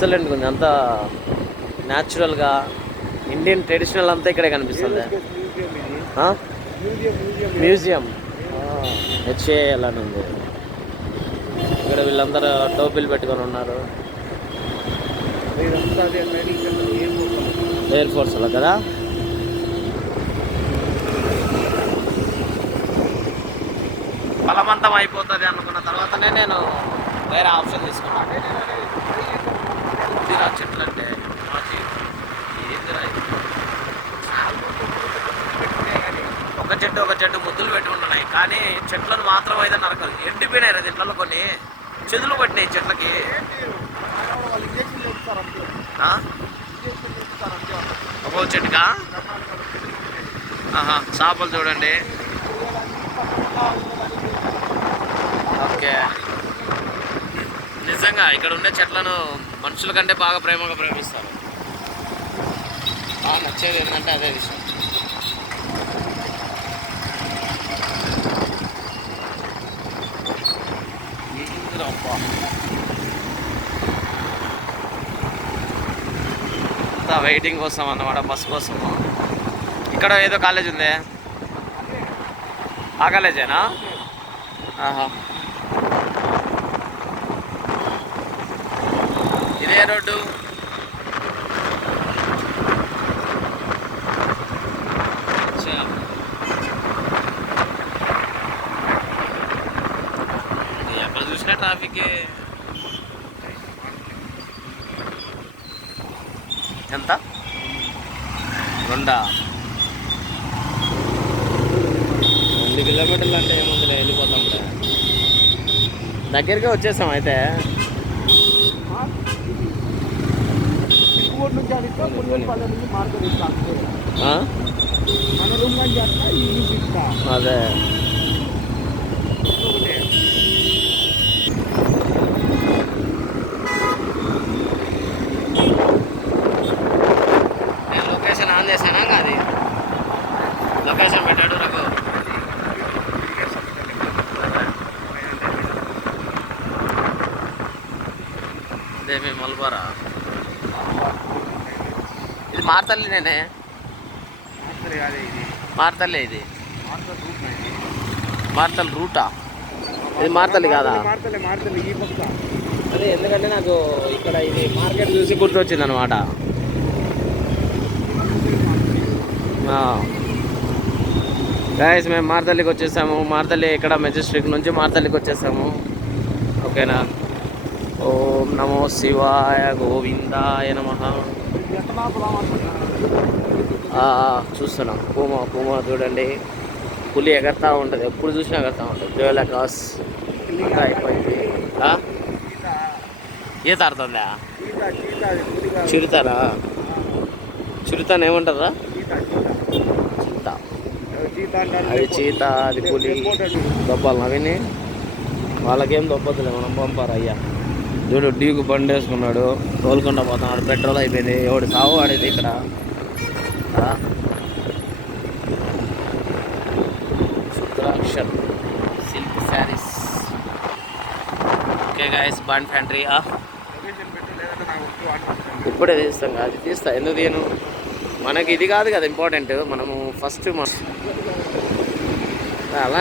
ఎక్సలెంట్గా ఉంది అంతా న్యాచురల్గా ఇండియన్ ట్రెడిషనల్ అంతా ఇక్కడే కనిపిస్తుంది? మ్యూజియం హెచ్ఏఎల్ ఉంది. ఇక్కడ వీళ్ళందరూ టోపీలు పెట్టుకొని ఉన్నారు. ఎయిర్ ఫోర్స్ అలా కదా? బలవంతం అయిపోతుంది అనుకున్న తర్వాతనే నేను వేరే ఆప్షన్ తీసుకున్నాను తీరా చెట్లు అంటే మాకి ఏందిరా ఒక చెట్టు ఒక చెట్టు ముద్దులు పెట్టి ఉన్నాయి కానీ చెట్లను మాత్రం అయితే నరకదు ఎండిపోయినాయి రా దీంట్లో కొన్ని. చెదులు పట్టినాయి చెట్లకి. ఒక్కో చెట్టుకా? చేపలు చూడండి. ఓకే. నిజంగా ఇక్కడ ఉండే చెట్లను మనుషుల కంటే బాగా ప్రేమగా ప్రేమిస్తారు. బాగా నచ్చేది ఏంటంటే అదే విషయం. వెయిటింగ్ కోసం అన్నమాట బస్ కోసం ఇక్కడ ఏదో కాలేజ్ ఉంది? ఆ కాలేజేనా ఆహా. ఇదే రోడ్డు ఎక్కడ చూసినా ట్రాఫిక్ ఎంత? రెండా? రెండు కిలోమీటర్లు అంటే ఏముందిలే వెళ్ళిపోతాం దగ్గరికి వచ్చేసాం అయితే. ఊరు నుంచి అడిగితే మున్సిపల్ నుంచి మార్కెట్ ఇస్తా అంతే. ఆ? మన రూమ్ నుంచి చేస్తా ఈ ఇస్తా అదే. లొకేషన్ ఆన్ చేశానా అది లొకేషన్ పెట్టాడు రఘు. ఇదేమి మలబారా? ఇది మార్తల్లి నేనే మార్కెట్ ఇది. మార్తల్లే రూటా? ఇది మారతల్లి కాదా? అదే ఎందుకంటే నాకు ఇక్కడ ఇది మార్కెట్ చూసి గుర్తొచ్చింది అనమాట గాయస్ మేము మార్తల్లికి వచ్చేసాము. మార్తల్లి ఇక్కడ మెజెస్టిక్ నుంచి మార్తల్లికి వచ్చేసాము. ఓకేనా? ఓం నమో శివాయ గోవిందాయ నమ. చూస్తున్నాం. పూమ పూమ చూడండి. పులి ఎగరతా ఉంటుంది. ఎప్పుడు చూసినా ఎగరతా ఉంటుంది. జోల క్రాస్. అంతా అయిపోయింది. ఈత ఆడుతుందా? చిరుతారా చిరుతాను ఏమంటారా? చీత. అది చీత అది పులి. దొబ్బాలి అవన్నీ వాళ్ళకేం దొబ్బతులే మనం పంపారు అయ్యా. చూడు డీకు బండి వేసుకున్నాడు. తోలుకుండా పోతున్నాడు పెట్రోల్ అయిపోయింది. ఎవడు సావు ఆడేది ఇక్కడ? ఆ? సిల్క్ శారీస్ ఓకే గాయస్ బాండ్ ఫ్యాంట్రీ ఇప్పుడే తీస్తాం అది తీస్తా. ఎందుకు తీయను? మనకి ఇది కాదు కదా ఇంపార్టెంట్ మనము ఫస్ట్ మన అలా